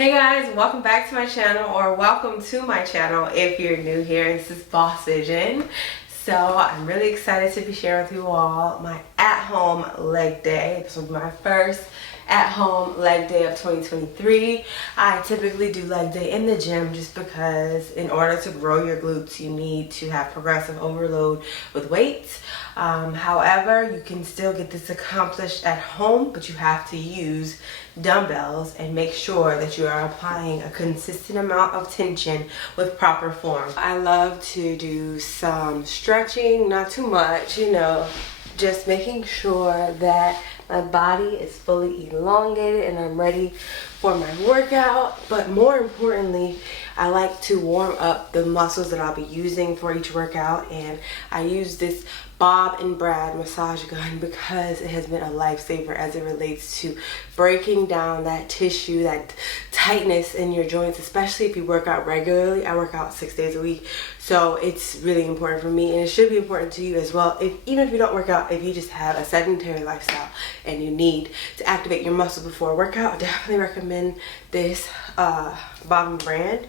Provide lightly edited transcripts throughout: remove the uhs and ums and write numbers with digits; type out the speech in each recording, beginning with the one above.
Hey guys, welcome back to my channel, or welcome to my channel if you're new here. This is Boss Vision. So I'm really excited to be sharing with you all my at-home leg day. This will be my first at-home leg day of 2023. I typically do leg day in the gym just because in order to grow your glutes you need to have progressive overload with weights. However, you can still get this accomplished at home, but you have to use dumbbells and make sure that you are applying a consistent amount of tension with proper form. I love to do some stretching, not too much, just making sure that my body is fully elongated and I'm ready for my workout. But more importantly, I like to warm up the muscles that I'll be using for each workout, and I use this Bob and Brad massage gun because it has been a lifesaver as it relates to breaking down that tissue, that tightness in your joints, especially if you work out regularly. I work out 6 days a week, so it's really important for me, and it should be important to you as well. Even if you don't work out, if you just have a sedentary lifestyle and you need to activate your muscle before a workout, I definitely recommend this Bob and Brand.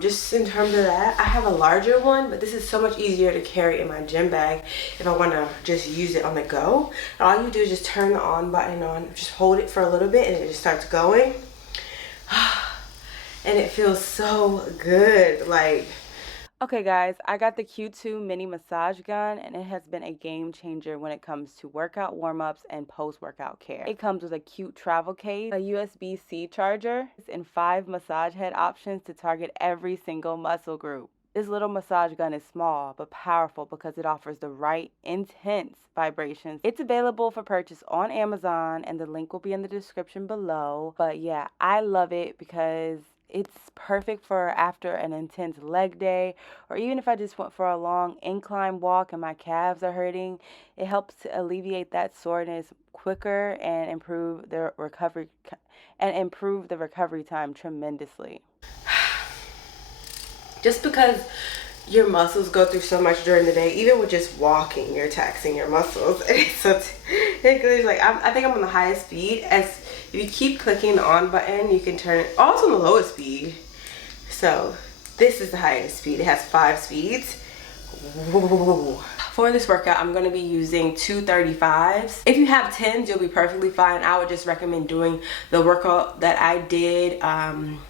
Just in terms of that, I have a larger one, but this is so much easier to carry in my gym bag if I want to just use it on the go. And all you do is just turn the on button on, just hold it for a little bit and it just starts going. And it feels so good. Okay guys, I got the Q2 mini massage gun, and it has been a game changer when it comes to workout warm-ups and post-workout care. It comes with a cute travel case, a USB-C charger, and 5 massage head options to target every single muscle group. This little massage gun is small but powerful because it offers the right intense vibrations. It's available for purchase on Amazon, and the link will be in the description below. But yeah, I love it because it's perfect for after an intense leg day, or even if I just went for a long incline walk and my calves are hurting. It helps to alleviate that soreness quicker and improve the recovery time tremendously. Just because your muscles go through so much during the day, even with just walking, you're taxing your muscles. So I think I'm on the highest speed. As if you keep clicking the on button, you can turn it also on the lowest speed. So this is the highest speed. It has 5 speeds. Whoa. For this workout, I'm going to be using 235s. If you have 10s, you'll be perfectly fine. I would just recommend doing the workout that I did,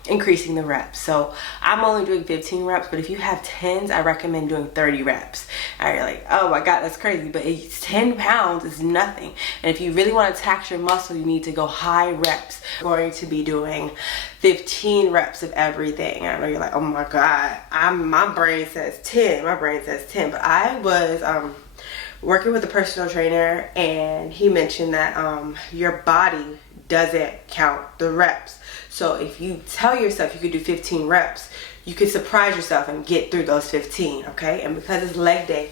increasing the reps. So I'm only doing 15 reps, but if you have 10s, I recommend doing 30 reps. And you're like, oh my God, that's crazy. But 10 pounds is nothing. And if you really want to tax your muscle, you need to go high reps. I'm going to be doing 15 reps of everything. I know you're like, oh my God, my brain says 10. My brain says 10. But I was working with a personal trainer, and he mentioned that your body doesn't count the reps. So if you tell yourself you could do 15 reps, you could surprise yourself and get through those 15, okay? And because it's leg day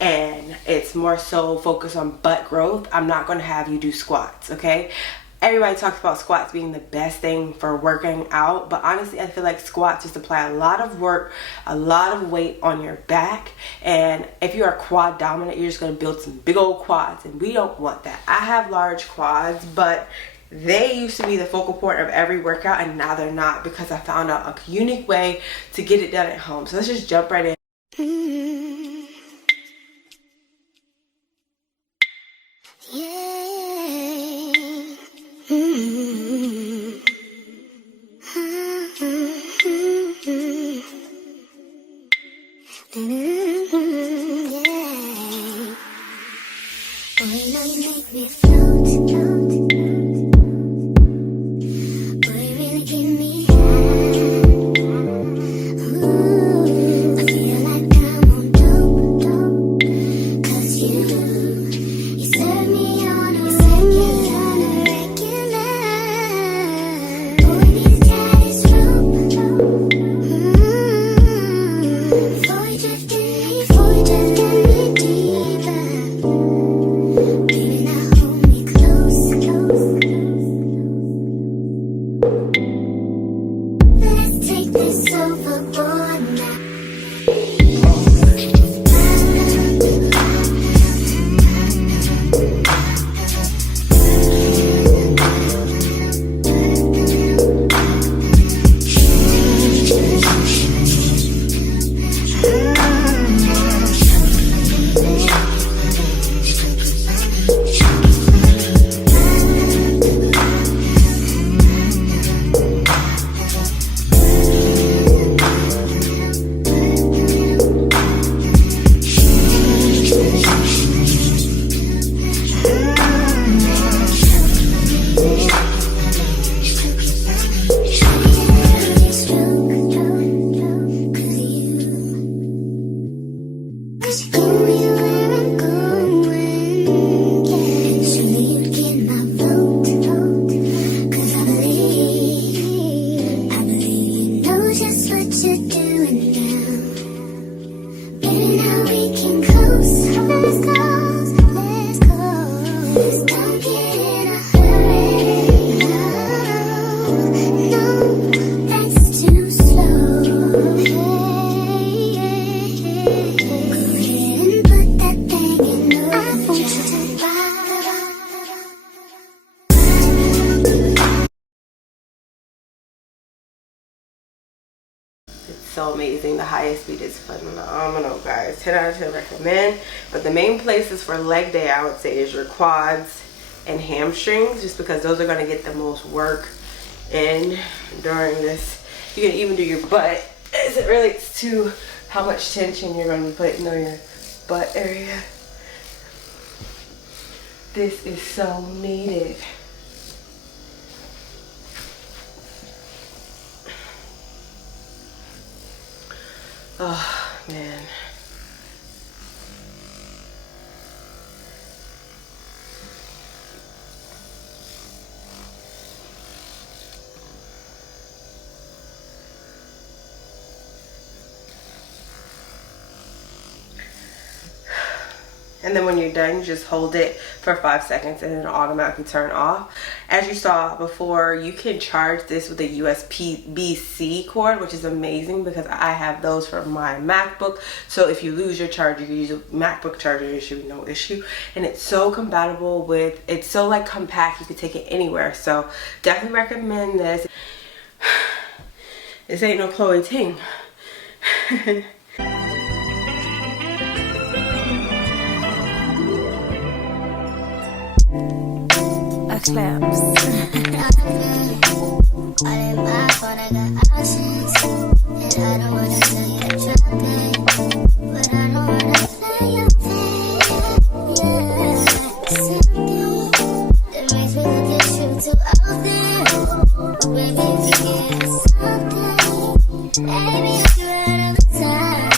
and it's more so focused on butt growth, I'm not going to have you do squats, okay? Everybody talks about squats being the best thing for working out, but honestly, I feel like squats just apply a lot of work, a lot of weight on your back, and if you are quad dominant, you're just going to build some big old quads, and we don't want that. I have large quads, but they used to be the focal point of every workout, and now they're not, because I found out a unique way to get it done at home. So let's just jump right in. you're doing now. Baby, now we can coast. Let's go, let's go. Let's don't get in a hurry. No, no, that's too slow. Go ahead and put that thing in motion. I want you to ride. So amazing. The highest speed is phenomenal, guys. 10 out of 10 recommend. But the main places for leg day, I would say, is your quads and hamstrings, just because those are going to get the most work in during this. You can even do your butt as it relates to how much tension you're going to be putting on your butt area. This is so needed. Oh, man. And then when you're done, you just hold it for 5 seconds and it'll automatically turn off. As you saw before, you can charge this with a USB-C cord, which is amazing because I have those for my MacBook. So if you lose your charger, you can use a MacBook charger, there should be no issue. And it's so compatible with, it's so like compact, you can take it anywhere. So definitely recommend this. This ain't no Chloe Ting. Claps. Baby,